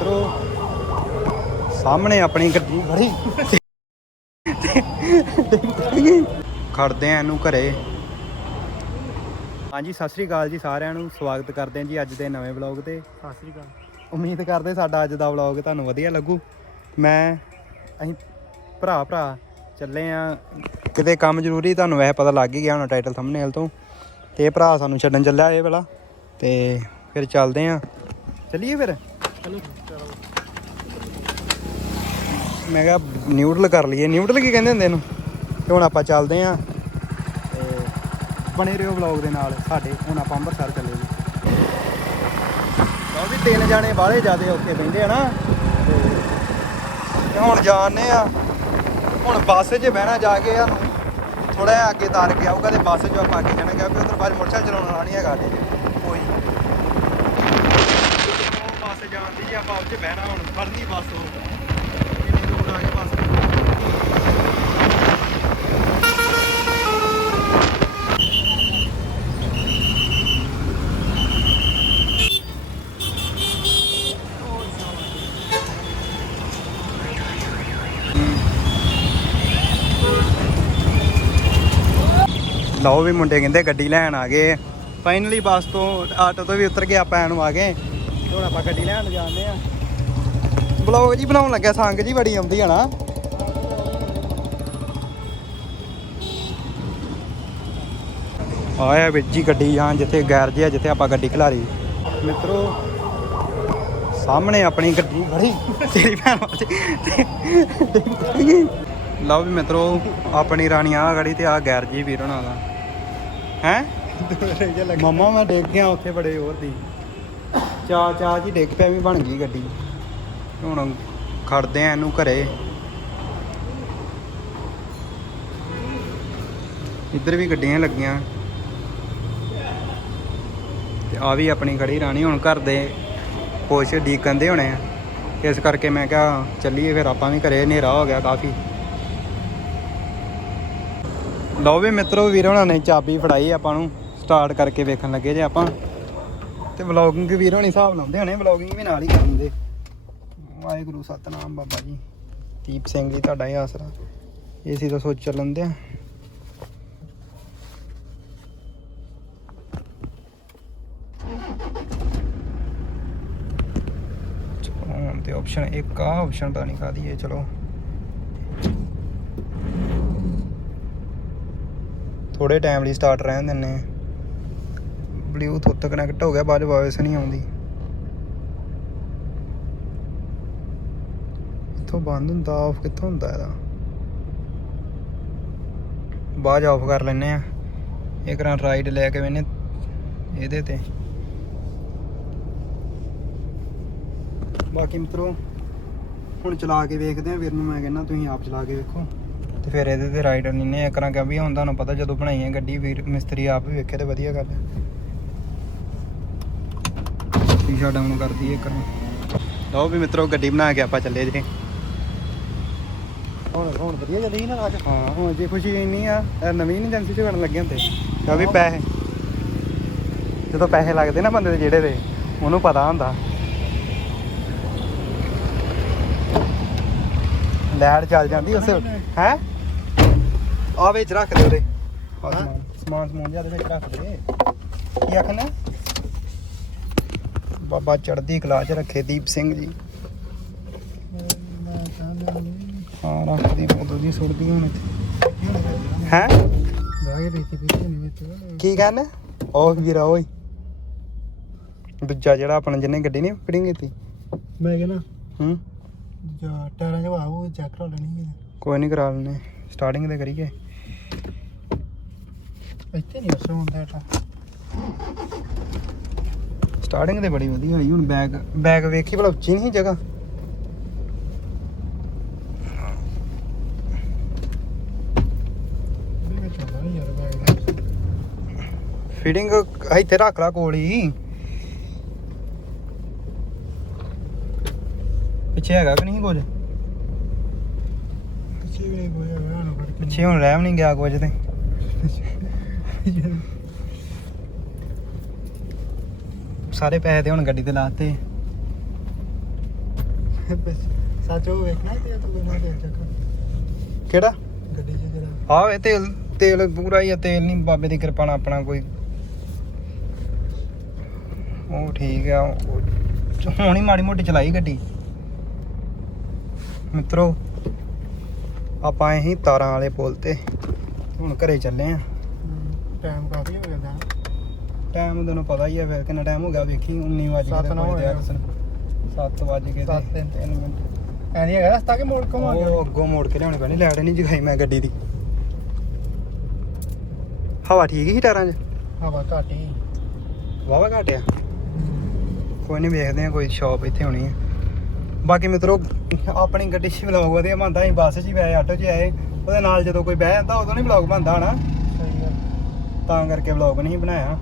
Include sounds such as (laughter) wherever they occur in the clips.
ਮਿੱਤਰੋ ਸਾਹਮਣੇ ਆਪਣੀ ਗੱਡੀ ਖੜੀ ਖੜਦੇ ਆ ਇਹਨੂੰ ਘਰੇ। ਹਾਂਜੀ ਸਤਿ ਸ੍ਰੀ ਅਕਾਲ ਜੀ ਸਾਰਿਆਂ ਨੂੰ। ਸਵਾਗਤ ਕਰਦੇ ਹਾਂ ਜੀ ਅੱਜ ਦੇ ਨਵੇਂ ਵਲੌਗ ਤੇ। ਸਤਿ ਸ੍ਰੀ ਅਕਾਲ। ਉਮੀਦ ਕਰਦੇ ਸਾਡਾ ਅੱਜ ਦਾ ਵਲੌਗ ਤੁਹਾਨੂੰ ਵਧੀਆ ਲੱਗੂ। ਮੈਂ ਅਸੀਂ ਭਰਾ ਭਰਾ ਚੱਲੇ ਆ। ਕਿਤੇ ਕੰਮ ਜ਼ਰੂਰੀ ਤੁਹਾਨੂੰ ਵੈਸੇ ਪਤਾ ਲੱਗ ਹੀ ਗਿਆ ਹੋਣਾ ਟਾਈਟਲ ਥੰਬਨੇਲ ਤੋਂ। ਤੇ ਇਹ ਭਰਾ ਸਾਨੂੰ ਛੱਡਣ ਚੱਲਿਆ ਇਹ ਵਾਲਾ। ਤੇ ਫਿਰ ਚੱਲਦੇ ਆ। ਚੱਲੀਏ ਫਿਰ? ਚਲੋ ਮੈਂ ਕਿਹਾ ਨਿਊਡਲ ਕਰ ਲਈਏ। ਨਿਊਡਲ ਕੀ ਕਹਿੰਦੇ ਹੁੰਦੇ ਇਹਨੂੰ? ਤੇ ਹੁਣ ਆਪਾਂ ਚੱਲਦੇ ਆਂ ਤੇ ਬਣੇ ਰਹੋ ਵਲੌਗ ਦੇ ਨਾਲ ਸਾਡੇ। ਹੁਣ ਆਪਾਂ ਅੰਮ੍ਰਿਤਸਰ ਚੱਲੇ ਜੀ। ਉਹ ਵੀ ਤਿੰਨ ਜਾਣੇ ਬਾਹਲੇ ਜਿਆਦੇ ਔਖੇ ਬੈਂਦੇ ਆ ਨਾ। ਤੇ ਹੁਣ ਜਾਣੇ ਆ। ਹੁਣ ਬੱਸ 'ਚ ਬਹਿਣਾ ਜਾ ਕੇ ਆ। ਥੋੜਾ ਜਿਹਾ ਅੱਗੇ ਤਾਰ ਕੇ ਆਊਗਾ ਤੇ ਬੱਸ 'ਚ ਆਪਾਂ ਅੱਗੇ ਜਾਣਾ ਕਿਉਂਕਿ ਉਧਰ ਬਾਅਦ ਮੋਟਰਸਾਈਕਲ ਚਲਾਉਣ ਵਾਲਾ ਨਹੀਂ ਹੈਗਾ ਸਾਡੇ ਕੋਈ ਬੱਸ ਜਾਂਦੀ ਜੀ ਆਪਾਂ ਉੱਥੇ ਬਹਿਣਾ ਹੁਣ। ਫੜਨੀ ਬੱਸ ਉਹ। ਲਓ ਵੀ ਮੁੰਡੇ ਕਹਿੰਦੇ ਗੱਡੀ ਲੈਣ ਆ ਗਏ। ਫਾਈਨਲੀ ਬੱਸ ਤੋਂ ਆਟੋ ਤੋਂ ਵੀ ਉਤਰ ਕੇ ਆਪਾਂ ਐਨੂੰ ਆ ਗਏ। ਹੁਣ ਆਪਾਂ ਗੱਡੀ ਲੈਣ ਜਾਂਦੇ ਆ ਬਲੌਗ ਜੀ ਬਣਾਉਣ ਲੱਗਿਆ, ਸੰਗ ਜੀ ਬੜੀ ਆਉਂਦੀ ਆ ਨਾ। ਆਇਆ ਵਿੱਚ ਜੀ ਗੱਡੀ ਆ ਜਿੱਥੇ ਗੈਰਜ ਆ, ਜਿੱਥੇ ਆਪਾਂ ਗੱਡੀ ਖਿਲਾਰੀ। ਮਿੱਤਰੋ, ਸਾਹਮਣੇ ਆਪਣੀ ਗੱਡੀ ਖੜੀ। ਤੇਰੀ ਭੈਣ ਵਾਸਤੇ ਲਓ ਵੀ ਮਿੱਤਰੋ, ਆਪਣੀ ਰਾਣੀ ਆ ਗੜੀ ਤੇ ਆ ਗੈਰਜ ਹੀ ਵੀਰ ਹੋਣਾ ਦਾ ਹੈ? ਮੰਮਾ ਮੈਂ ਡੇਗ ਗਿਆ ਉੱਥੇ ਬੜੇ ਹੋਰ ਦੀ। ਚਾ ਚਾ ਜੀ ਡੇਗ ਪਿਆ ਵੀ ਬਣ ਗਈ ਗੱਡੀ। ਹੁਣ ਖੜਦੇ ਆ ਇਹਨੂੰ ਘਰੇ। ਇੱਧਰ ਵੀ ਗੱਡੀਆਂ ਲੱਗੀਆਂ। ਤੇ ਆ ਵੀ ਆਪਣੀ ਖੜੀ ਰਾਣੀ ਹੁਣ ਘਰ ਦੇ ਕੁਛ ਡੀਕਣ ਦੇ ਹੋਣੇ ਆ। ਇਸ ਕਰਕੇ ਮੈਂ ਕਿਹਾ ਚੱਲੀਏ ਫਿਰ ਆਪਾਂ ਵੀ ਘਰੇ ਹਨੇਰਾ ਹੋ ਗਿਆ ਕਾਫੀ। ਲਓ ਵੀ ਮਿੱਤਰੋ, ਵੀਰ ਹੋਣਾ ਨੇ ਚਾਬੀ ਫੜਾਈ ਆਪਾਂ ਨੂੰ। ਸਟਾਰਟ ਕਰਕੇ ਵੇਖਣ ਲੱਗੇ ਜੇ ਆਪਾਂ। ਤੇ ਵਲੌਗਿੰਗ ਵੀਰ ਹੋਣੀ ਹਿਸਾਬ ਲਾਉਂਦੇ ਹੋਣੇ ਵਲੌਗਿੰਗ ਵੀ ਨਾਲ ਹੀ ਕਰਦੇ ਵਾਹਿਗੁਰੂ, ਸਤਨਾਮ ਬਾਬਾ ਜੀ। ਦੀਪ ਸਿੰਘ ਜੀ, ਤੁਹਾਡਾ ਹੀ ਆਸਰਾ। ਏਸੀ ਦਾ ਸੋਚ ਚੱਲਣ ਦਿਆ ਹੁਣ ਤੇ ਆਪਸ਼ਨ ਇੱਕ ਆ ਆਪਸ਼ਨ ਤਾਂ ਨਹੀਂ ਕਾਦੀ ਹੈ, ਚਲੋ। ਥੋੜੇ ਟਾਈਮ ਲਈ ਸਟਾਰਟ ਰਹਿਣ ਦਿੰਨੇ ਬਲੂਟੁੱਥ ਉੱਤੇ ਕਨੈਕਟ ਹੋ ਗਿਆ, ਬਾਅਦ ਵਾਇਸ ਨਹੀਂ ਆਉਂਦੀ। ਇੱਥੋਂ ਬੰਦ ਹੁੰਦਾ ਆਫ ਕਿੱਥੋਂ ਹੁੰਦਾ ਇਹਦਾ? ਬਾਅਦ ਆਫ ਕਰ ਲੈਨੇ ਆ ਇੱਕ ਰਾਂ ਰਾਈਡ ਲੈ ਕੇ ਮੈਨੇ ਇਹਦੇ ਤੇ। ਬਾਕੀ ਮਿੱਤਰੋ, ਹੁਣ ਚਲਾ ਕੇ ਵੇਖਦੇ ਆ ਵੀਰ ਨੂੰ ਮੈਂ ਕਹਿੰਦਾ, ਤੁਸੀਂ ਆਪ ਚਲਾ ਕੇ ਵੇਖੋ। ਤੇ ਫਿਰ ਇਹਦੇ ਤੇ ਰਾਈਡਰ ਨਹੀਂ ਨੇ ਕਰਾਂ ਕਿ ਵੀ ਹੁਣ ਤੁਹਾਨੂੰ ਪਤਾ ਜਦੋਂ ਬਣਾਈ ਹੈ ਗੱਡੀ ਵੀਰ ਮਿਸਤਰੀ ਆਪ ਵੀ ਵੇਖੇ ਤੇ ਵਧੀਆ ਗੱਲ ਹੈ। ਸ਼ੀਸ਼ਾ ਡਾਊਨ ਕਰ ਦਈਏ ਕਰਾਂ ਲਓ ਵੀ ਮਿੱਤਰੋ ਗੱਡੀ ਬਣਾ ਕੇ ਆਪਾਂ ਚੱਲੇ ਜੇ। ਹੁਣ ਹੁਣ ਵਧੀਆ ਚੱਲੀ ਨਾ ਅੱਜ ਹਾਂ ਹੁਣ ਜੇ ਖੁਸ਼ੀ ਇੰਨੀ ਆ ਇਹ ਨਵੀਂ ਨਹੀਂ ਏਜੰਸੀ ਚ ਕਰਨ ਲੱਗੇ ਹੁੰਦੇ। ਕਿਉਂ ਵੀ ਪੈਸੇ। ਜਦੋਂ ਪੈਸੇ ਲੱਗਦੇ ਨਾ ਬੰਦੇ ਦੇ ਜਿਹੜੇ ਦੇ ਉਹਨੂੰ ਪਤਾ ਹੁੰਦਾ। ਲੈਟ ਚੱਲ ਜਾਂਦੀ ਉਸ ਹੈ? ਆ ਵਿੱਚ ਰੱਖ ਦੇ ਉਹਦੇ ਆਹ ਹਾਂ? ਸਮਾਨ ਸਮਾਨ ਸਮੂਨ ਦੇ ਵਿੱਚ ਰੱਖ ਦੇ। ਕੀ ਆਖਣਾ? ਬਾਬਾ ਚੜ੍ਹਦੀ ਕਲਾ ਚ ਰੱਖੇ ਦੀਪ ਸਿੰਘ ਜੀ। ਹਾਂ ਰੱਖਦੀ ਉਦੋਂ ਦੀ ਸੁੱਟਦੀ ਹੁਣ ਇੱਥੇ। ਹੈ? ਕੀ ਕਹਿੰਦੇ? ਉਹ ਵੀਰਾ ਓਏ। ਦੂਜਾ ਜਿਹੜਾ ਆਪਣਾ ਜਿਹਨੇ ਗੱਡੀ ਨਹੀਂ ਫਿਟਿੰਗ ਕੀਤੀ। ਮੈਂ ਕਹਿੰਦਾ ਹੂੰ? ਜੋ ਟਾਇਰਾਂ ਜਵਾ ਉਹ ਚੈੱਕ ਕਰ ਲੈਣੀ ਹੈ। ਕੋਈ ਨਹੀਂ ਕਰਾ ਲੈਨੇ ਸਟਾਰਟਿੰਗ ਤੇ ਕਰੀਏ। ਇੱਥੇ ਨਹੀਂ ਅਸਰ ਹੁੰਦਾ ਟਾ ਸਟਾਰਟਿੰਗ ਤੇ ਬੜੀ ਵਧੀਆ ਹੋਈ ਹੁਣ ਬੈਗ ਬੈਗ ਵੇਖੀ ਭਲਾ ਉੱਚੀ ਨਹੀਂ ਜਗ੍ਹਾ। ਫਿਟਿੰਗ ਇੱਥੇ ਰੱਖ ਲਾ ਕੋਲ ਹੀ। ਪਿੱਛੇ ਹੈਗਾ ਕਿ ਨਹੀਂ ਕੁਝ? ਪਿੱਛੇ ਵੀ ਨਹੀਂ ਕੋਈ ਹੈਗਾ ਨਾ ਪਿੱਛੇ ਹੁਣ ਰਹਿ ਵੀ ਨਹੀਂ ਗਿਆ ਕੁਝ ਤੇ। (laughs) (laughs) ਸਾਰੇ ਪੈਸੇ ਤੇ ਹੁਣ ਗੱਡੀ ਤੇ ਲਾਤੇ। ਸੱਚ ਉਹ ਵੇਖਣਾ ਤੇ ਤੂੰ ਬਿਨਾਂ ਦੇ ਚੱਕ। ਕਿਹੜਾ? ਗੱਡੀ 'ਚ ਜਿਹੜਾ। ਆਹ ਇਹ ਤੇਲ ਤੇਲ ਪੂਰਾ ਹੀ ਆ ਤੇਲ ਨਹੀਂ ਬਾਬੇ ਦੀ ਕਿਰਪਾ ਨਾਲ ਆਪਣਾ ਕੋਈ। ਉਹ ਠੀਕ ਆ ਉਹ- ਹੁਣ ਹੀ ਮਾੜੀ ਮੋਟੀ ਚਲਾਈ ਗੱਡੀ। ਮਿੱਤਰੋ ਆਪਾਂ ਸੀ ਤਾਰਾਂ ਵਾਲੇ ਪੁਲ ਤੇ ਹੁਣ ਘਰੇ ਚੱਲੇ ਆ। ਟਾਈਮ ਕਾਫੀ ਹੋ ਗਿਆ ਦਾ ਟਾਈਮ ਤੈਨੂੰ ਪਤਾ ਹੀ ਆ ਫਿਰ ਕਿੰਨਾ ਟਾਈਮ ਹੋ ਗਿਆ ਵੇਖੀ 19 ਵਜੇ ਸੱਤ ਨੌ ਹੋਏ ਆ। 7 ਵਜੇ ਕੇ ਸੱਤ ਤਿੰਨ। 3 ਮਿੰਟ। ਐ ਨਹੀਂ ਹੈਗਾ ਰਸਤਾ ਕਿ ਮੋੜ ਘੁਮਾ ਉਹ ਗਿਆ ਅੱਗੋਂ ਮੋੜ ਕੇ ਲਿਆਉਣੀ ਪੈਣੀ ਲੈਟ ਨਹੀਂ ਜਗਾਈ ਮੈਂ ਗੱਡੀ ਦੀ। ਹਵਾ ਠੀਕ ਹੀ ਟਾਇਰਾਂ 'ਚ? ਹਵਾ ਘੱਟ ਹੀ। ਵਾਵਾ ਘਟਿਆ ਕੋਈ ਨਹੀਂ ਵੇਖਦੇ ਆ ਕੋਈ ਸ਼ਾਪ ਇੱਥੇ ਹੋਣੀ ਹੈ ਬਾਕੀ ਮਿੱਤਰੋ ਆਪਣੀ ਗੱਡੀ 'ਚ ਵਲੌਗ ਵਧੀਆ ਬਣਦਾ ਅਸੀਂ ਬੱਸ 'ਚ ਹੀ ਆਏ ਆਟੋ 'ਚ ਆਏ। ਉਹਦੇ ਨਾਲ ਜਦੋਂ ਕੋਈ ਬਹਿ ਜਾਂਦਾ ਉਦੋਂ ਨਹੀਂ ਵਲੌਗ ਬਣਦਾ ਹਨਾ? ਤਾਂ ਕਰਕੇ ਵਲੌਗ ਨਹੀਂ ਬਣਾਇਆ।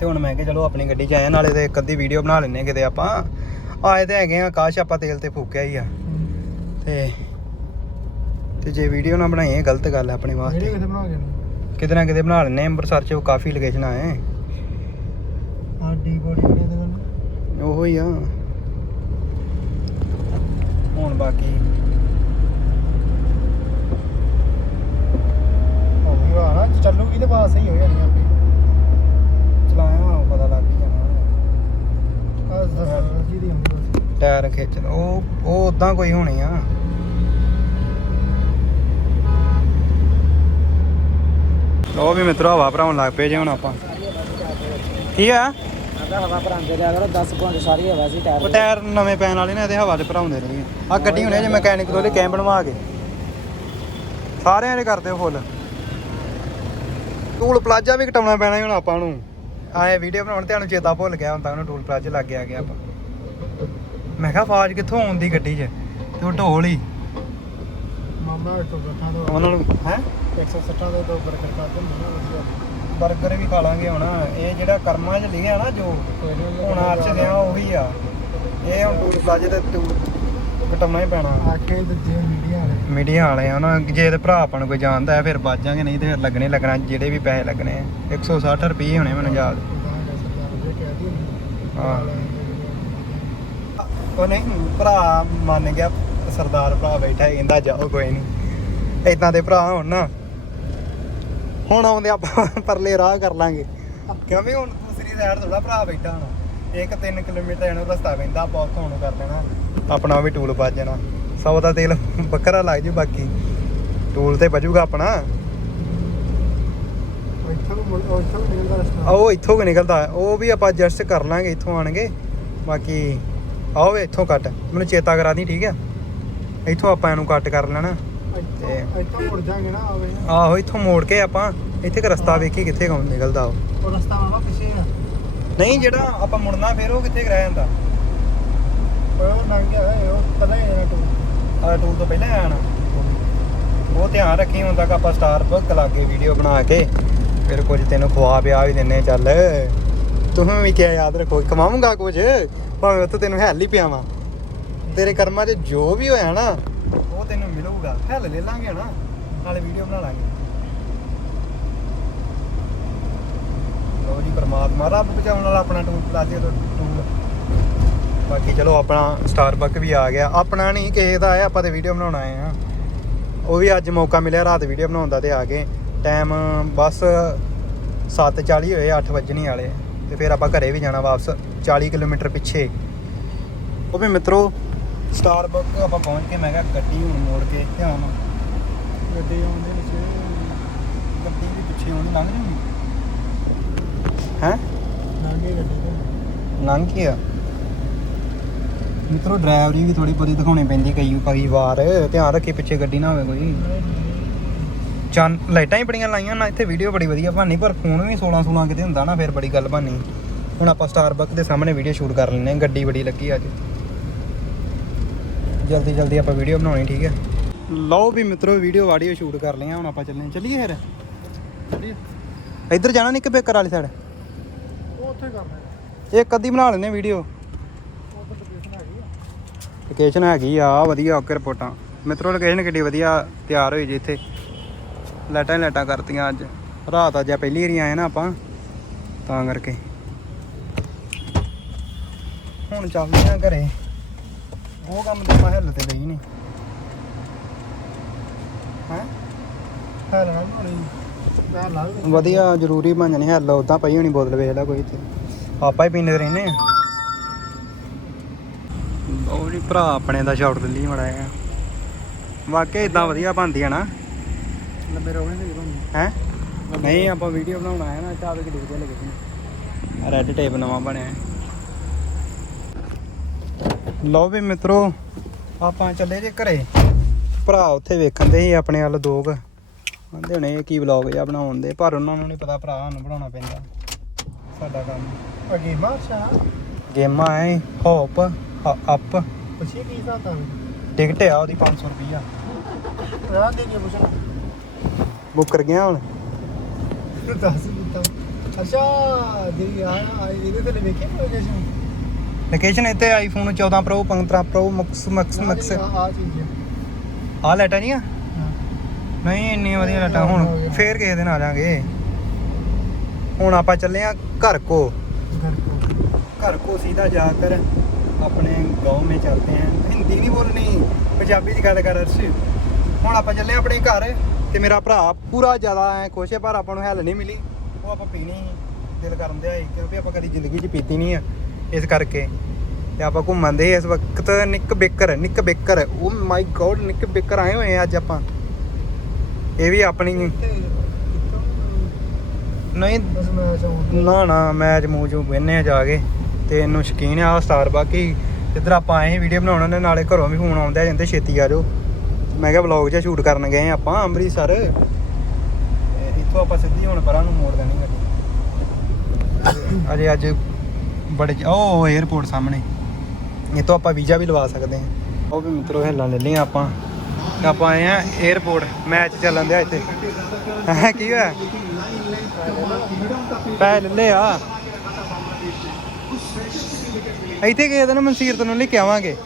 ਤੇ ਹੁਣ ਮੈਂ ਕਿਹਾ ਚਲੋ ਆਪਣੀ ਗੱਡੀ 'ਚ ਹਾਂ, ਨਾਲੇ ਤੇ ਇੱਕ ਅੱਧੀ ਵੀਡੀਓ ਬਣਾ ਲੈਨੇ ਕਿਤੇ ਆਪਾਂ। ਆਏ ਤੇ ਹੈਗੇ ਆ ਕਾਸ਼ ਆਪਾਂ ਤੇਲ ਤੇ ਫੂਕਿਆ ਹੀ ਆ। ਤੇ ਤੇ ਜੇ ਵੀਡੀਓ ਨਾ ਬਣਾਈਏ ਗਲਤ ਗੱਲ ਹੈ ਆਪਣੇ ਵਾਸਤੇ। ਕਿੱਥੇ ਬਣਾ ਕੇ ਕਿਤੇ ਨਾ ਕਿਤੇ ਬਣਾ ਲੈਨੇ ਅੰਮ੍ਰਿਤਸਰ 'ਚ ਕਾਫੀ ਲੋਕੇਸ਼ਨ ਆਏ ਆ ਡੀ ਬੋਡੀ ਕਿਹਨੇ ਦੇ ਮੈਨੂੰ ਉਹੋ ਹੀ ਆ। ਹੁਣ ਬਾਕੀ ਹੋ ਗਈ ਵਾ ਨਾ ਚੱਲੂਗੀ ਤੇ ਬਾਤ ਸਹੀ ਹੋ ਜਾਣੀ ਆਪੇ ਚਲਾਇਆ ਪਤਾ ਲੱਗ ਹੀ ਜਾਣਾ ਆ ਸਰਦਾਰ ਜੀ ਦੀ ਹੁੰਦੀ ਬਸ ਟਾਇਰ ਖਿੱਚ ਉਹ ਉਹ ਉਦਾਂ ਕੋਈ ਹੋਣੀ ਆ। ਲੋ ਵੀ ਮਿੱਤਰੋ ਹਵਾ ਭਰਾਉਣ ਲੱਗ ਪਏ ਜੇ ਹੁਣ ਆਪਾਂ। ਕੀ ਆ? ਆਂਦਾ ਹਵਾ ਭਰਾਂਦੇ ਜਾ ਕਰੋ 10 ਪੁਆਇੰਟ ਸਾਰੀ ਹਵਾ ਸੀ ਉਹ ਟਾਇਰ ਨਵੇਂ ਪੈਣ ਵਾਲੇ ਨੇ ਇਹਦੇ ਹਵਾ 'ਚ ਭਰਾਉਂਦੇ ਰਹੀਏ। ਆ ਗੱਡੀ ਹੁਣੇ ਜੇ ਮਕੈਨਿਕ ਤੋਂ ਲੈ ਕੈਂ ਬਣਵਾ ਕੇ। ਸਾਰਿਆਂ ਦੇ ਕਰਦੇ ਫੁੱਲ। ਟੂਲ ਪਲਾਜ਼ਾ ਵੀ ਕਟਾਉਣਾ ਪੈਣਾ ਹੁਣ ਆਪਾਂ ਨੂੰ। ਆਏ ਵੀਡੀਓ ਬਣਾਉਣ ਤੇ ਸਾਨੂੰ ਚੇਤਾ ਭੁੱਲ ਗਿਆ ਹੁੰਦਾ ਉਹਨੂੰ ਟੂਲ ਪਲਾਜ਼ਾ ਲੱਗ ਗਿਆ ਗਿਆ ਆਪਾਂ। ਮੈਂ ਕਿਹਾ ਫਾਜ ਕਿੱਥੋਂ ਆਉਂਦੀ ਗੱਡੀ 'ਚ? ਤੇ ਉਹ ਢੋਲ ਹੀ। ਮਾਮਾ 160 ਤੋਂ ਉਹਨਾਂ ਨੂੰ ਹੈ? 160 ਦੇ ਦੋ ਬਰਕਰ ਕਰ ਦਿੰਦੇ ਨਾ ਵਧੀਆ। 버ਗਰ ਵੀ ਖਾ ਲਾਂਗੇ ਹੁਣ। ਇਹ ਜਿਹੜਾ ਕਰਮਾਂ 'ਚ ਲਿਖਿਆ ਨਾ ਜੋ ਹੁਣ ਅਰਚ ਦਿਆਂ ਉਹੀ ਆ। ਇਹ ਹੁਣ ਟੂਲ ਪਲਾਜ਼ੇ ਤੇ ਕਟਾਉਣਾ ਹੀ ਪੈਣਾ। ਆਖੇ ਦੂਜੇ ਮੀਡੀਆ ਵਾਲੇ। ਮੀਡੀਆ ਵਾਲੇ ਆ ਨਾ ਜੇ ਤੇ ਭਰਾ ਆਪਾਂ ਨੂੰ ਕੋਈ ਜਾਣਦਾ ਹੈ ਫਿਰ ਬਚ ਜਾਾਂਗੇ ਨਹੀਂ ਤੇ ਫਿਰ ਲੱਗਣੇ ਲੱਗਣਾ ਜਿਹੜੇ ਵੀ ਪੈਸੇ ਲੱਗਣੇ ਆ। 160 ਰੁਪਏ ਹੋਣੇ ਮੈਨੂੰ ਯਾਦ। ਦੀ ਹਾਂ। ਨਹੀਂ ਭਰਾ ਮੰਨ ਗਿਆ ਸਰਦਾਰ ਭਰਾ ਬੈਠਾ ਕਹਿੰਦਾ ਜਾਓ ਕੋਈ ਨਹੀਂ ਇਦਾਂ ਦੇ ਭਰਾ ਹੁਣ ਨਾ। ਹੁਣ ਆਉਂਦੇ ਆਪਾਂ ਪਰਲੇ ਰਾਹ ਕਰ ਲਾਂਗੇ। ਕਿਉਂਕਿ ਹੁਣ ਦੂਸਰੀ ਸਾਈਡ ਥੋੜਾ ਭਰਾ ਬੈਠਾ ਹੁਣ। ਇੱਕ 3 ਕਿਲੋਮੀਟਰ ਇਹਨੂੰ ਰਸਤਾ ਪੈਂਦਾ ਆਪਾਂ ਉੱਥੋਂ ਨੂੰ ਕਰ ਲੈਣਾ ਆਪਣਾ ਵੀ ਟੂਲ ਵੱਜ ਜਾਣਾ। ਸੌ ਦਾ ਤੇਲ ਬੱਕਰਾ ਲੱਗ ਜੂ ਬਾਕੀ। ਟੂਲ ਤੇ ਬਚੂਗਾ ਆਪਣਾ। ਉਹ ਇੱਥੋਂ ਕਿ ਨਿਕਲਦਾ ਉਹ ਵੀ ਆਪਾਂ ਐਡਜਸਟ ਕਰ ਲਾਂਗੇ ਇੱਥੋਂ ਆਣਗੇ ਬਾਕੀ ਆਓ ਵੇ ਇੱਥੋਂ ਕੱਟ। ਮੈਨੂੰ ਚੇਤਾ ਕਰਾ ਦੀ ਠੀਕ ਆ? ਇੱਥੋਂ ਆਪਾਂ ਇਹਨੂੰ ਕੱਟ ਕਰ ਲੈਣਾ। ਇੱਥੋਂ ਇੱਥੋਂ ਮੁੜ ਜਾਾਂਗੇ ਨਾ ਆਵੇ ਆਹੋ ਇੱਥੋਂ ਮੋੜ ਕੇ ਆਪਾਂ ਇੱਥੇ ਕ ਰਸਤਾ ਵੇਖੀ ਕਿੱਥੇ ਕੌਣ ਨਿਕਲਦਾ ਉਹ। ਉਹ ਰਸਤਾ ਮਾਮਾ ਪਿੱਛੇ ਆ। ਨਹੀਂ ਜਿਹੜਾ ਆਪਾਂ ਮੁੜਨਾ ਫਿਰ ਉਹ ਕਿੱਥੇ ਰਹਿ ਜਾਂਦਾ? ਉਹ ਲੰਘ ਗਿਆ ਹੈ, ਉਹ ਪਤਾ ਹੀ ਨਹੀਂ ਤੂੰ। ਆ ਟੂਲ ਤੋਂ ਪਹਿਲਾਂ ਆਣਾ ਉਹ ਧਿਆਨ ਰੱਖੀ ਹੁਣ ਤੱਕ ਆਪਾਂ ਸਟਾਰ ਬੁੱਕ ਲਾ ਕੇ ਵੀਡੀਓ ਬਣਾ ਕੇ ਫਿਰ ਕੁਝ ਤੈਨੂੰ ਖਵਾ ਪਿਆ ਵੀ ਦਿੰਨੇ ਚੱਲ। ਤੂੰ ਵੀ ਕਿਹਾ ਯਾਦ ਰੱਖੋ ਕਮਾਉਂਗਾ ਕੁਝ, ਭਾਵੇਂ ਉੱਥੇ ਤੈਨੂੰ ਹੈਲ ਹੀ ਪਿਆਵਾਂ। ਤੇਰੇ ਕਰਮਾਂ 'ਚ ਜੋ ਵੀ ਹੋਇਆ ਨਾ, ਉਹ ਤੈਨੂੰ ਮਿਲੂਗਾ। ਹੈਲ ਲੈ ਲਾਂਗੇ ਨਾ ਨਾਲੇ ਵੀਡੀਓ ਬਣਾ ਲਾਂਗੇ। ਲੋ ਜੀ, ਪਰਮਾਤਮਾ ਰੱਬ ਬਚਾਉਣ ਵਾਲਾ ਆਪਣਾ ਟੂਲ ਪਲਾਜੇ ਤੋਂ ਟੂਲ ਬਾਕੀ ਚਲੋ, ਆਪਣਾ ਸਟਾਰਬਕ ਵੀ ਆ ਗਿਆ। ਆਪਣਾ ਨਹੀਂ, ਕਿਸੇ ਦਾ ਹੈ ਆਪਾਂ ਤੇ ਵੀਡੀਓ ਬਣਾਉਣ ਆਏ ਆ ਉਹ ਵੀ ਅੱਜ ਮੌਕਾ ਮਿਲਿਆ, ਰਾਤ ਵੀਡੀਓ ਬਣਾਉਣ ਦਾ ਤੇ ਆ ਗਏ। ਟਾਈਮ ਬਸ 7:40 ਹੋਏ 8 ਵੱਜਣੀ ਵਾਲੇ। ਤੇ ਫਿਰ ਆਪਾਂ ਘਰੇ ਵੀ ਜਾਣਾ ਵਾਪਸ 40 ਕਿਲੋਮੀਟਰ ਪਿੱਛੇ। ਉਹ ਵੀ ਮਿੱਤਰੋ ਸਟਾਰਬਕ ਆਪਾਂ ਪਹੁੰਚ ਕੇ ਮੈਂ ਕਿਹਾ ਗੱਡੀ ਹੁਣ ਮੋੜ ਕੇ ਧਿਆਨ। ਗੱਡੀ ਆਉਂਦੇ ਵਿੱਚ ਗੱਡੀ ਵੀ ਪਿੱਛੇ ਹੁਣ ਲੰਘ ਜੂਗੀ ਹੈ? ਲੰਘੇ ਗੱਡੀ ਲੰਘ ਕੀ ਆ। ਮਿੱਤਰੋ ਡਰਾਈਵਰੀ ਵੀ ਥੋੜੀ ਬਹੁਤੀ ਦਿਖਾਉਣੀ ਪੈਂਦੀ ਕਈ ਕਈ ਵਾਰ। ਧਿਆਨ ਰੱਖੇ ਪਿੱਛੇ ਗੱਡੀ ਨਾ ਹੋਵੇ ਕੋਈ। ਚੰਨ ਲਾਈਟਾਂ ਹੀ ਬੜੀਆਂ ਲਾਈਆਂ ਨਾ ਇੱਥੇ ਵੀਡੀਓ ਬੜੀ ਵਧੀਆ ਬਣਨੀ ਪਰ ਫੋਨ ਵੀ 16 16 ਕਿਤੇ ਹੁੰਦਾ ਨਾ ਫਿਰ ਬੜੀ ਗੱਲ ਬਣਨੀ। ਹੁਣ ਆਪਾਂ ਸਟਾਰਬਕ ਦੇ ਸਾਹਮਣੇ ਵੀਡੀਓ ਸ਼ੂਟ ਕਰ ਲੈਂਦੇ ਹਾਂ ਗੱਡੀ ਬੜੀ ਲੱਗੀ ਅੱਜ। ਜਲਦੀ ਜਲਦੀ ਆਪਾਂ ਵੀਡੀਓ ਬਣਾਉਣੀ ਠੀਕ ਹੈ? ਲਓ ਵੀ ਮਿੱਤਰੋ ਵੀਡੀਓ ਆਡੀਓ ਸ਼ੂਟ ਕਰ ਲਈਆਂ ਹੁਣ ਆਪਾਂ ਚੱਲੇ ਚੱਲੀਏ ਫਿਰ? ਇੱਧਰ ਜਾਣਾ ਨਹੀਂ ਕਿ ਬੇਕਰ ਵਾਲੀ ਸਾਈਡ ਉਹ ਉੱਥੇ ਕਰਨਾ ਇੱਕ ਅੱਧੀ ਬਣਾ ਲੈਂਦੇ ਵੀਡੀਓ ਲੋਕੇਸ਼ਨ ਹੈਗੀ ਆ। ਵਧੀਆ ਓਕੇ ਰਿਪੋਰਟਾਂ। ਮਿੱਤਰੋ ਲੋਕੇਸ਼ਨ ਕਿੱਡੀ ਵਧੀਆ ਤਿਆਰ ਹੋਈ ਜੀ ਇੱਥੇ। ਲਾਈਟਾਂ ਹੀ ਲਾਈਟਾਂ ਕਰਤੀਆਂ ਅੱਜ। ਰਾਤ ਅੱਜ ਆ ਪਹਿਲੀ ਵਾਰੀ ਆਏ ਨਾ ਆਪਾਂ, ਤਾਂ ਕਰਕੇ। ਹੁਣ ਚੱਲਦੇ ਆ ਘਰੇ। ਉਹ ਕੰਮ ਤੇ ਮੈਂ ਹਿੱਲ ਤੇ ਲਈ ਨਹੀਂ ਹੈ? ਹੈ ਨਹੀਂ ਵਧੀਆ, ਜ਼ਰੂਰੀ ਬਣ ਜਾਣੀ ਹਿੱਲ। ਉਦਾਂ ਪਈ ਹੋਣੀ ਬੋਤਲ, ਵੇਖ ਲੈ ਕੋਈ ਇੱਥੇ। ਆਪਾਂ ਹੀ ਪੀਂਦੇ ਰਹਿੰਦੇ ਆ। ਉਹ ਜੀ ਭਰਾ ਆਪਣੇ ਦਾ ਸ਼ਾਟ ਲੈ ਲਈ ਮੜਾ ਵਾਕਿਆ ਇਦਾਂ ਵਧੀਆ ਬਣਦੀ ਆ ਨਾ। ਨਹੀਂ ਬੰਦ ਹੈ? ਨਹੀਂ ਆਪਾਂ ਵੀਡੀਓ ਬਣਾਉਣ ਆਇਆ ਨਾ ਚਾਹ ਕੇ ਡਿੱਗਦੇ ਲੱਗੇ ਸੀ ਰੈੱਡ ਟੇਪ ਨਵਾਂ ਬਣਿਆ। ਲਓ ਵੀ ਮਿੱਤਰੋ ਆਪਾਂ ਚੱਲੇ ਜੇ ਘਰੇ। ਭਰਾ ਉੱਥੇ ਵੇਖਣ ਦੇ ਸੀ ਆਪਣੇ ਵੱਲ ਦੋਗ ਕਹਿੰਦੇ ਹੁਣੇ ਕੀ ਵਲੌਗ ਜਿਹਾ ਬਣਾਉਣ ਦੇ? ਪਰ ਉਹਨਾਂ ਨੂੰ ਨਹੀਂ ਪਤਾ ਭਰਾ ਸਾਨੂੰ ਬਣਾਉਣਾ ਪੈਂਦਾ। ਸਾਡਾ ਕੰਮ। ਅਗੇ ਮਾਰਸ਼ਾ ਗੇਮਾਂ ਐ ਹੋਪ ਅਪ ਪੁੱਛੀ ਕੀ ਹਿਸਾਬ ਤਾਂ ਟਿਕਟ ਆ ਉਹਦੀ 500 ਰੁਪਈਆ। ਰਾਹ ਦੇ ਕੇ ਪੁੱਛਣਾ? ਮੁੱਕਰ ਗਿਆ ਹੁਣ। ਦੱਸ ਦਿੱਤਾ ਅੱਛਾ ਜਿਹੜੀ ਆ ਆ ਇਹਦੇ ਤੇ ਵੇਖੀ ਲੋਕੇਸ਼ਨ ਲੋਕੇਸ਼ਨ ਇੱਥੇ iPhone 14 Pro 15 Pro Max Max Max ਆ ਚੀਜ਼ ਆ। ਲੈਟਾ ਨਹੀਂ ਆ? ਨਹੀਂ ਇੰਨੀ ਵਧੀਆ ਲੱਟਾ ਹੁਣ ਫੇਰ ਕਿਸੇ ਦਿਨ ਆ ਜਾਾਂਗੇ। ਹੁਣ ਆਪਾਂ ਚੱਲੇ ਆ ਘਰ ਕੋ। ਘਰ ਕੋ। ਘਰ ਸਿੱਧਾ ਜਾ ਕਰ ਆਪਣੇ گاؤں ਮੇ ਚਲਤੇ ਹਾਂ ਹਿੰਦੀ ਨਹੀਂ ਬੋਲਣੀ ਪੰਜਾਬੀ ਚ ਗੱਲ ਕਰ ਅਰਸ਼। ਹੁਣ ਆਪਾਂ ਚੱਲੇ ਆਪਣੇ ਘਰ। ਤੇ ਮੇਰਾ ਭਰਾ ਪੂਰਾ ਜ਼ਿਆਦਾ ਐ ਖੁਸ਼ ਹੈ ਪਰ ਆਪਾਂ ਨੂੰ ਹੈਲ ਨਹੀਂ ਮਿਲੀ। ਉਹ ਆਪਾਂ ਪੀਣੀ ਦਿਲ ਕਰਨ ਦੇ ਆਏ ਕਿਉਂਕਿ ਆਪਾਂ ਕਦੀ ਜ਼ਿੰਦਗੀ 'ਚ ਪੀਤੀ ਨਹੀਂ ਆ ਇਸ ਕਰਕੇ। ਤੇ ਆਪਾਂ ਘੁੰਮਣ ਇਸ ਵਕਤ ਨਿੱਕ ਬੇਕਰ ਨਿੱਕ ਬੇਕਰ। ਉਹ ਮਾਈ ਗੋਡ ਨਿੱਕ ਬੇਕਰ ਆਏ ਹੋਏ ਅੱਜ ਆਪਾਂ। ਇਹ ਵੀ ਆਪਣੀ ਨਹੀਂ ਨਾ ਨਾ ਮੈਚ ਮੂਜੂ ਬੰਨੇ ਜਾ ਕੇ। ਤੇ ਇਹਨੂੰ ਸ਼ਕੀਨ ਆ ਸਟਾਰ ਬਾਕੀ। ਇਧਰ ਆਪਾਂ ਆਏ ਵੀਡੀਓ ਬਣਾਉਣ ਨਾਲੇ ਘਰੋਂ ਵੀ ਫੋਨ ਆਉਂਦਾ ਜਾਂਦੇ ਛੇਤੀ ਆ ਜਾਓ। ਮੈਂ ਕਿਹਾ ਵਲੌਗ 'ਚ ਸ਼ੂਟ ਕਰਨ ਗਏ ਆਪਾਂ, ਅੰਮ੍ਰਿਤਸਰ। ਇੱਥੋਂ ਆਪਾਂ ਸਿੱਧੀ ਹੁਣ ਪਰਾਂ ਨੂੰ ਮੋੜ ਦੇਣੀ ਗੱਡੀ। ਅਜੇ ਅੱਜ ਬੜੇ ਉਹ 에어ਪੋਰਟ ਸਾਹਮਣੇ। ਇੱਥੋਂ ਆਪਾਂ ਵੀਜ਼ਾ ਵੀ ਲਵਾ ਸਕਦੇ ਹਾਂ। ਉਹ ਵੀ ਮਿੱਤਰੋ, ਹਿੱਲਾਂ ਲੈ ਲਈਆਂ ਆਪਾਂ। ਆਪਾਂ ਆਏ ਆ 에어ਪੋਰਟ ਮੈਚ ਚੱਲਣ ਦਿਆ ਇੱਥੇ। ਹੈ, ਕੀ ਹੋਇਆ? ਪੈ ਲੈ ਆ। ਇੱਥੇ ਗਏ ਤਾਂ ਮਨਸੀਰ ਤੋਂ ਲੈ ਕੇ ਆਵਾਂਗੇ।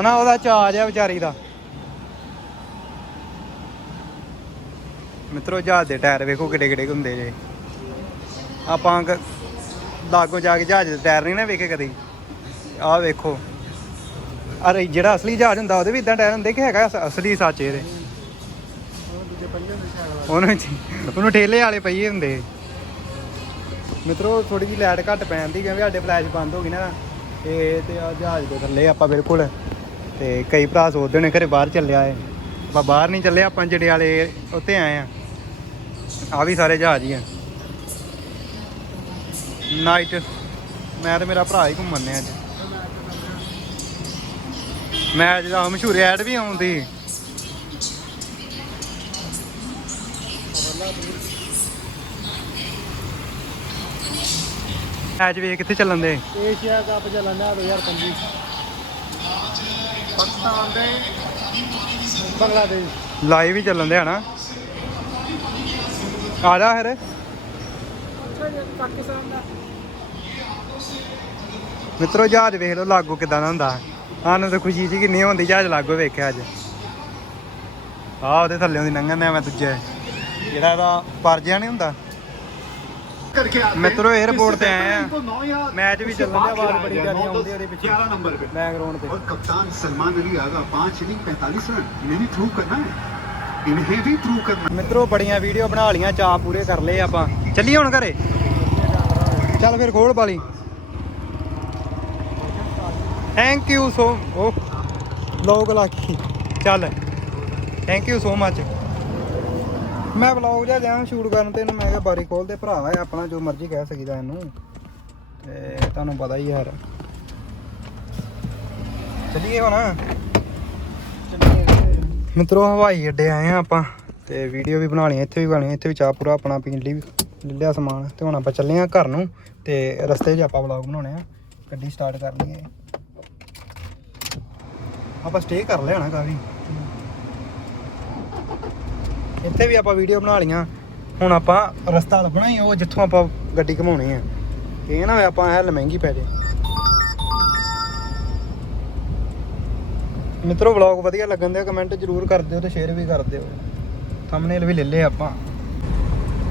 ਹਨਾ, ਉਹਦਾ ਚਾਰਜ ਆ ਵਿਚਾਰੀ ਦਾ। ਮਿੱਤਰੋ, ਜਹਾਜ਼ ਦੇ ਟਾਇਰ ਵੇਖੋ ਕਿੱਡੇ ਕਿੱਡੇ ਹੁੰਦੇ ਜੇ। ਆਪਾਂ ਲਾਗੋ ਜਾ ਕੇ ਜਹਾਜ਼ ਦੇ ਟਾਇਰ ਨਹੀਂ ਨਾ ਵੇਖੇ ਕਦੇ। ਆਹ ਵੇਖੋ। ਅਰੇ, ਜਿਹੜਾ ਅਸਲੀ ਜਹਾਜ਼ ਹੁੰਦਾ, ਉਹਦੇ ਵੀ ਇਦਾਂ ਟਾਇਰ ਹੁੰਦੇ ਕਿ ਹੈਗਾ ਅਸਲੀ ਸੱਚ ਇਹਦੇ। ਉਹਨੂੰ ਉਹਨੂੰ ਠੇਲੇ ਵਾਲੇ ਪਈਏ ਹੁੰਦੇ। ਮਿੱਤਰੋ ਥੋੜੀ ਜਿਹੀ ਲਾਈਟ ਘੱਟ ਪੈਣ ਦੀ, ਕਿਉਂਕਿ ਸਾਡੇ ਫਲੈਸ਼ ਬੰਦ ਹੋ ਗਈ ਨਾ। ਇਹ ਤੇ ਆ ਜਹਾਜ਼ ਦੇ ਥੱਲੇ ਆਪਾਂ ਬਿਲਕੁਲ। ਤੇ ਕਈ ਭਰਾ ਸੋਚਦੇ ਨੇ ਘਰੇ ਬਾਹਰ ਚੱਲਿਆ ਏ। ਆਪਾਂ ਬਾਹਰ ਨਹੀਂ ਚੱਲੇ, ਆਪਾਂ ਜਿਹੜੇ ਵਾਲੇ ਉੱਤੇ ਆਏ ਆ। ਆ ਵੀ ਸਾਰੇ ਜਹਾਜ਼ ਹੀ ਆ। ਨਾਈਟ ਮੈਂ ਤੇ ਮੇਰਾ ਭਰਾ ਹੀ ਘੁੰਮਣ ਨੇ ਅੱਜ। ਮੈਚ ਦਾ ਮਸ਼ਹੂਰ ਐਡ ਵੀ ਆਉਂਦੀ ਮੈਚ ਵੇ ਕਿੱਥੇ ਚੱਲਣ ਦੇ ਏਸ਼ੀਆ ਕੱਪ ਚੱਲਣ ਦਾ 2025 ਪਾਕਿਸਤਾਨ ਦੇ। ਬੰਗਲਾਦੇਸ਼। ਲਾਈਵ ਹੀ ਚੱਲਣ ਦੇ ਹਨਾ ਆ ਜਾ ਫਿਰ। ਮਿੱਤਰੋ ਜਹਾਜ਼ ਵੇਖ ਲਓ ਲਾਗੋ ਕਿਦਾਂ ਦਾ ਹੁੰਦਾ। ਸਾਨੂੰ ਤਾਂ ਖੁਸ਼ੀ ਸੀ ਕਿੰਨੀ ਹੁੰਦੀ ਜਹਾਜ਼ ਲਾਗੋ ਵੇਖਿਆ ਅੱਜ। ਆ ਉਹਦੇ ਥੱਲੇ ਉਹਦੀ ਨੰਗਨ ਨੇ ਮੈਂ ਦੂਜਾ। ਜਿਹੜਾ ਇਹਦਾ ਪਰਜਿਆ ਨਹੀਂ ਹੁੰਦਾ। ਮਿੱਤਰੋ 에어ਪੋਰਟ ਤੇ ਆਏ ਆ। ਮੈਚ ਵੀ ਚੱਲਣ ਦੀ ਆਵਾਜ਼ ਬੜੀ ਜ਼ਿਆਦਾ ਆਉਂਦੀ ਉਹਦੇ ਪਿੱਛੇ। ਬੈਕਗ੍ਰਾਉਂਡ ਤੇ। ਔਰ ਕਪਤਾਨ ਸਲਮਾਨ ਅਲੀ ਆਗਾ 5 ਨਹੀਂ 45 ਰਨ ਨਹੀਂ ਥਰੂ ਕਰਨਾ ਹੈ। ਮਿੱਤਰੋ, ਬੜੀਆਂ ਵੀਡੀਓ ਬਣਾ ਲੀਆਂ ਚਾਹ ਪੂਰੇ ਕਰ ਲਏ ਆਪਾਂ। ਚੱਲੀ ਹੁਣ ਘਰੇ? ਚੱਲ ਫਿਰ ਖੋਲ ਬਾਲੀ। ਥੈਂਕ ਯੂ ਸੋ ਓ ਲੋਗ। ਲਾਕੀ ਚੱਲ। ਥੈਂਕ ਯੂ ਸੋ ਮੱਚ ਮੈਂ ਵਲੌਗ ਜਿਹਾ ਲਿਆ ਸ਼ੂਟ ਕਰਨ ਤੇ ਇਹਨੂੰ ਮੈਂ ਕਿਹਾ ਬਾਰੀ ਖੋਲ ਦੇ, ਭਰਾ ਹੈ ਆਪਣਾ, ਜੋ ਮਰਜ਼ੀ ਕਹਿ ਸਕੀਦਾ ਇਹਨੂੰ। ਤੇ ਤੁਹਾਨੂੰ ਪਤਾ ਹੀ ਯਾਰ। ਚੱਲੀਏ ਹੁਣ। ਮਿੱਤਰੋ ਹਵਾਈ ਅੱਡੇ ਆਏ ਆ ਆਪਾਂ ਤੇ ਵੀਡੀਓ ਵੀ ਬਣਾ ਲਈ ਇੱਥੇ ਵੀ ਬਣੀ ਇੱਥੇ ਵੀ ਚਾਹ ਪੂਰਾ ਆਪਣਾ ਪੀਣ ਲਈ ਵੀ ਲੈ ਲਿਆ ਸਮਾਨ ਤੇ ਹੁਣ ਆਪਾਂ ਚੱਲੇ ਆ ਘਰ ਨੂੰ ਤੇ ਰਸਤੇ 'ਚ ਆਪਾਂ ਵਲੌਗ ਬਣਾਉਣੇ ਆ, ਗੱਡੀ ਸਟਾਰਟ ਕਰ ਲਈਏ। ਆਪਾਂ ਸਟੇ ਕਰ ਲਿਆ ਨਾ ਕਾਫੀ। ਇੱਥੇ ਵੀ ਆਪਾਂ ਵੀਡੀਓ ਬਣਾ ਲਈਆਂ, ਹੁਣ ਆਪਾਂ ਰਸਤਾ ਲੱਭਣਾ ਹੀ ਉਹ ਜਿੱਥੋਂ ਆਪਾਂ ਗੱਡੀ ਘਮਾਉਣੀ ਆ। ਇਹ ਨਾ ਆਪਾਂ ਹੈਲ ਮਹਿੰਗੀ ਪੈ ਜੇ। ਮਿੱਤਰੋ ਵਲੌਗ ਵਧੀਆ ਲੱਗਣ ਦੇ ਕਮੈਂਟ ਜਰੂਰ ਕਰ ਦਿਓ ਤੇ ਸ਼ੇਅਰ ਵੀ ਕਰ ਦਿਓ। ਥੰਬਨੇਲ ਵੀ ਲੈ ਲਏ ਆਪਾਂ।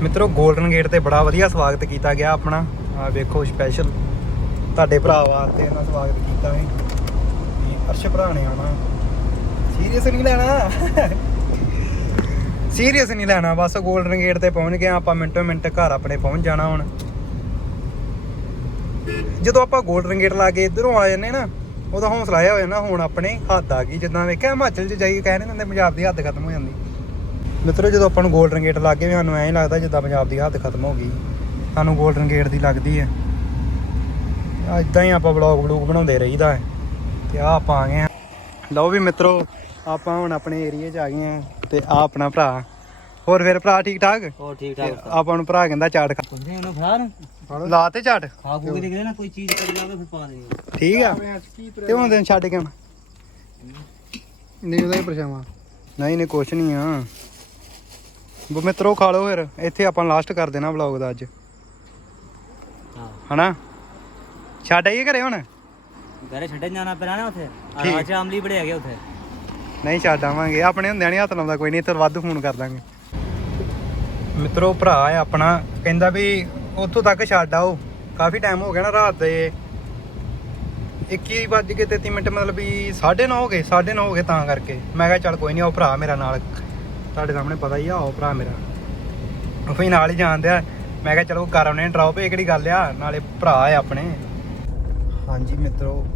ਮਿੱਤਰੋ 골ਡਨ ਗੇਟ ਤੇ ਬੜਾ ਵਧੀਆ ਸਵਾਗਤ ਕੀਤਾ ਗਿਆ ਆਪਣਾ। ਆ ਵੇਖੋ ਸਪੈਸ਼ਲ ਤੁਹਾਡੇ ਭਰਾ ਵਾਸਤੇ ਇਹਨਾਂ ਸਵਾਗਤ ਕੀਤਾ ਹੈ ਅਰਸ਼ ਭਰਾ ਨੇ ਆਣਾ ਸੀਰੀਅਸ ਨਹੀਂ ਲੈਣਾ। ਸੀਰੀਅਸ ਨਹੀਂ ਲੈਣਾ। ਬਸ 골ਡਨ ਗੇਟ ਤੇ ਪਹੁੰਚ ਗਏ ਆਪਾਂ, ਮਿੰਟੋ ਮਿੰਟ ਘਰ ਆਪਣੇ ਪਹੁੰਚ ਜਾਣਾ ਹੁਣ। ਜਦੋਂ ਆਪਾਂ ਗੋਲਡਨ ਗੇਟ ਲਾ ਕੇ ਇਧਰੋਂ ਆ ਜਾਂਦੇ ਨਾ ਉਹਦਾ ਹੌਸਲਾ ਆਇਆ ਹੋ ਜਾਂਦਾ ਹੁਣ ਆਪਣੇ ਹੱਦ ਆ ਗਈ। ਜਿੱਦਾਂ ਵੇਖਿਆ ਹਿਮਾਚਲ 'ਚ ਜਾਈਏ ਕਹਿੰਦੇ ਹੁੰਦੇ ਪੰਜਾਬ ਦੀ ਹੱਦ ਖਤਮ ਹੋ ਜਾਂਦੀ। ਮਿੱਤਰੋ ਜਦੋਂ ਆਪਾਂ ਨੂੰ 골ਡਨ ਗੇਟ ਲੱਗੇ ਵੀ ਸਾਨੂੰ ਐਂ ਲੱਗਦਾ ਜਿੱਦਾਂ ਪੰਜਾਬ ਦੀ ਹੱਦ ਖਤਮ ਹੋ ਗਈ। ਸਾਨੂੰ 골ਡਨ ਗੇਟ ਦੀ ਲੱਗਦੀ ਹੈ ਇਦਾਂ ਹੀ ਆਪਾਂ ਵਲੌਗ ਵਲੂਗ ਬਣਾਉਂਦੇ ਰਹੀਦਾ ਹੈ ਤੇ ਆ ਆਪਾਂ ਆ ਗਏ ਆ। ਲਓ ਵੀ ਮਿੱਤਰੋ ਆਪਾਂ ਹੁਣ ਆਪਣੇ ਏਰੀਏ 'ਚ ਆ ਗਏ ਆ ਤੇ ਆ ਆਪਣਾ ਭਰਾ। ਹੋਰ ਫਿਰ ਭਰਾ ਠੀਕ ਠਾਕ? ਹੋਰ ਠੀਕ ਤੇ ਆਪਾਂ ਨੂੰ ਭਰਾ ਕਹਿੰਦਾ ਚਾਟ ਖਾ। ਪੁੱਛਦੇ ਉਹਨੂੰ ਫੜਾ ਨੂੰ। ਲਾ ਤੇ ਚਾਟ। ਖਾ ਖੂ ਕੇ ਦੇਖਦੇ ਨਾ ਕੋਈ ਚੀਜ਼ ਕਰੀ ਜਾਵੇ ਫਿਰ ਪਾ ਦੇਣੀ। ਠੀਕ ਆ। ਤੇ ਹੁਣ ਦਿਨ ਛੱਡ ਕੇ ਆਉਣਾ? ਨਹੀਂ ਉਹਦਾ ਹੀ ਪਰਛਾਵਾਂ। ਨਹੀਂ ਨਹੀਂ ਕੁਛ ਨਹੀਂ ਆ। ਬੋ ਮਿੱਤਰੋ ਖਾ ਲਓ ਫਿਰ। ਇੱਥੇ ਆਪਾਂ ਲਾਸਟ ਕਰ ਦੇਣਾ ਵਲੌਗ ਦਾ ਅੱਜ। ਹਾਂ। ਹਨਾ? ਛੱਡ ਆਈਏ ਘਰੇ ਹੁਣ? ਘਰੇ ਛੱਡਣ ਜਾਣਾ ਪੈਣਾ ਨਾ ਉੱਥੇ। ਆਜ ਆਮਲੀ ਬੜੇ ਹੈਗੇ ਉੱਥੇ। ਨਹੀਂ ਛੱਡ ਆਵਾਂਗੇ। ਆਪਣੇ ਹੁੰਦਿਆਂ ਨਹੀਂ ਹੱਥ ਲਾਉਂਦਾ ਕੋਈ ਨਹੀਂ ਇੱਥੇ ਵਾਧੂ ਫੋਨ ਕਰ ਦਾਂਗੇ। ਮਿੱਤਰੋ ਭਰਾ ਹੈ ਆਪਣਾ। ਕਹਿੰਦਾ ਵੀ ਉੱਥੋਂ ਤੱਕ ਛੱਡ ਆਓ। ਕਾਫੀ ਟਾਈਮ ਹੋ ਗਿਆ ਨਾ ਰਾਤ ਦੇ। 21 ਵੱਜ ਕੇ 33 ਮਿੰਟ ਮਤਲਬ ਵੀ 9:30 ਹੋ ਗਏ 9:30 ਹੋ ਗਏ ਤਾਂ ਕਰਕੇ। ਮੈਂ ਕਿਹਾ ਚੱਲ ਕੋਈ ਨਹੀਂ ਉਹ ਭਰਾ ਮੇਰਾ ਨਾਲ। ਤੁਹਾਡੇ ਸਾਹਮਣੇ ਪਤਾ ਹੀ ਆ ਉਹ ਭਰਾ ਮੇਰਾ। ਉਹ ਵੀ ਨਾਲ ਹੀ ਜਾਣਦੇ ਆ। ਮੈਂ ਕਿਹਾ ਚਲੋ ਕਰ ਆਉਣੇ ਡ੍ਰੌਪ ਇਹ ਕਿਹੜੀ ਗੱਲ ਆ? ਨਾਲੇ ਭਰਾ ਆ ਆਪਣੇ। ਹਾਂਜੀ ਮਿੱਤਰੋ,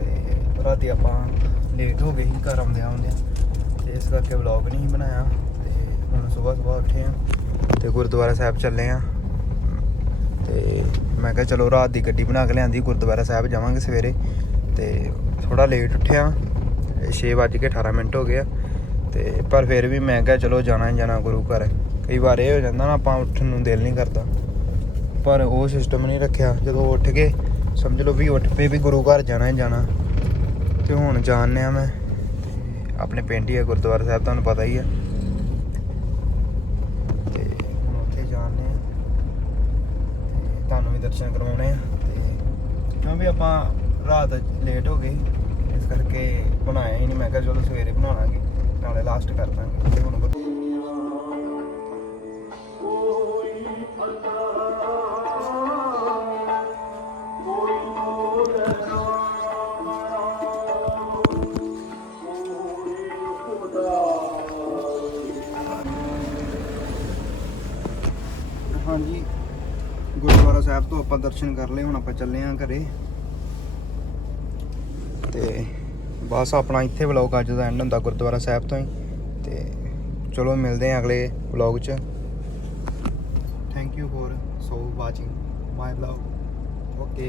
ਤੇ ਰਾਤੀ ਆਪਾਂ ਲੇਟ ਹੋ ਗਏ ਸੀ, ਘਰ ਆਉਂਦੇ ਆਉਂਦੇ। ਤੇ ਇਸ ਕਰਕੇ ਵਲੌਗ ਨਹੀਂ ਸੀ ਬਣਾਇਆ। ਤੇ ਹੁਣ ਸਵੇਰ ਸਵੇਰ ਉੱਠੇ ਆ। ਤੇ ਗੁਰਦੁਆਰਾ ਸਾਹਿਬ ਚੱਲੇ ਆ। ਤੇ ਮੈਂ ਕਿਹਾ ਚਲੋ ਰਾਤ ਦੀ ਗੱਡੀ ਬਣਾ ਕੇ ਲਿਆਂਦੀ, ਗੁਰਦੁਆਰਾ ਸਾਹਿਬ ਜਾਵਾਂਗੇ ਸਵੇਰੇ। ਤੇ ਥੋੜਾ ਲੇਟ ਉੱਠਿਆ 6:18 ਮਿੰਟ ਹੋ ਗਿਆ ਤੇ ਪਰ ਫਿਰ ਵੀ ਮੈਂ ਕਿਹਾ ਚਲੋ ਜਾਣਾ ਹੀ ਜਾਣਾ ਗੁਰੂ ਘਰ। ਕਈ ਵਾਰ ਇਹ ਹੋ ਜਾਂਦਾ ਨਾ, ਆਪਾਂ ਉੱਠਣ ਨੂੰ ਦਿਲ ਨਹੀਂ ਕਰਦਾ। ਪਰ ਉਹ ਸਿਸਟਮ ਨਹੀਂ ਰੱਖਿਆ। ਜਦੋਂ ਉੱਠ ਗਏ, ਸਮਝ ਲਓ ਵੀ ਉੱਠ ਪਏ ਵੀ ਗੁਰੂ ਘਰ ਜਾਣਾ ਹੀ ਜਾਣਾ। ਤੇ ਹੁਣ ਜਾਣਨੇ ਆ ਮੈਂ ਆਪਣੇ ਪਿੰਡ ਹੀ ਹੈ ਗੁਰਦੁਆਰਾ ਸਾਹਿਬ, ਤੁਹਾਨੂੰ ਪਤਾ ਹੀ ਹੈ ਤੇ ਹੁਣ ਉੱਥੇ ਜਾਣਨੇ ਆ ਤੇ ਤੁਹਾਨੂੰ ਵੀ ਦਰਸ਼ਨ ਕਰਵਾਉਣੇ ਆ ਤੇ ਕਿਉਂਕਿ ਆਪਾਂ ਰਾਤ ਲੇਟ ਹੋ ਗਈ, ਇਸ ਕਰਕੇ ਬਣਾਇਆ ਹੀ ਨਹੀਂ। ਮੈਂ ਕਿਹਾ ਚਲੋ ਸਵੇਰੇ ਬਣਾ ਲਾਂਗੇ, ਨਾਲੇ ਲਾਸਟ ਕਰ ਦਾਂਗੇ। ਤੇ ਹੁਣ ਆਪਾਂ ਦਰਸ਼ਨ ਕਰ ਲਏ, ਹੁਣ ਆਪਾਂ ਚੱਲੇ ਆਂ ਘਰੇ। ਤੇ ਬਸ ਆਪਣਾ ਇੱਥੇ ਵਲੌਗ ਅੱਜ ਦਾ ਐਂਡ ਹੁੰਦਾ, ਗੁਰਦੁਆਰਾ ਸਾਹਿਬ ਤੋਂ ਹੀ। ਤੇ ਚਲੋ ਮਿਲਦੇ ਆਂ ਅਗਲੇ ਵਲੌਗ 'ਚ। Thank you for so watching my vlog okay